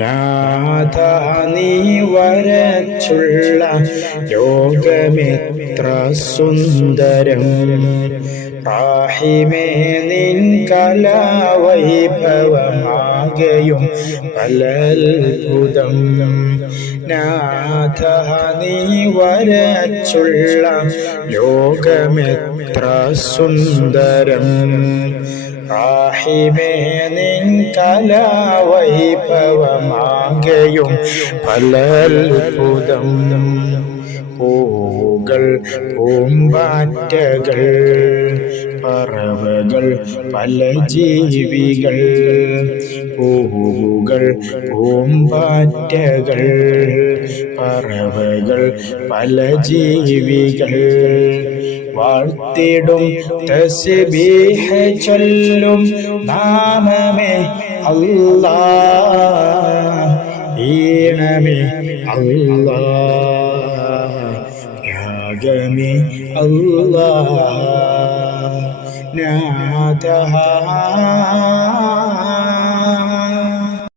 രാധ നീ വരച്ചുള്ള ലോകമെത്ര സുന്ദരം. റാഹിമേ നിൻ കലാവൈഭവമാകയും പലത്ഭുതം നാഥ നീ വരച്ചുള്ള ലോകമെത്ര സുന്ദരം. റാഹിമേ നിൻ കലാവൈഭവമാകയും ഫലത്ഭുതം പൂകൾ പൂമ്പാറ്റകൾ. പറവകൾ പല ജീവികൾ പൂവുകൾ പൂമ്പാറ്റകൾ. പറവകൾ പല ജീവികൾ വാഴ്ത്തിടും തസ്ബീഹ ചൊല്ലും നാമമേ അല്ലാ ഈണമേ അല്ലാ രാഗമേ അല്ലാ നാഥ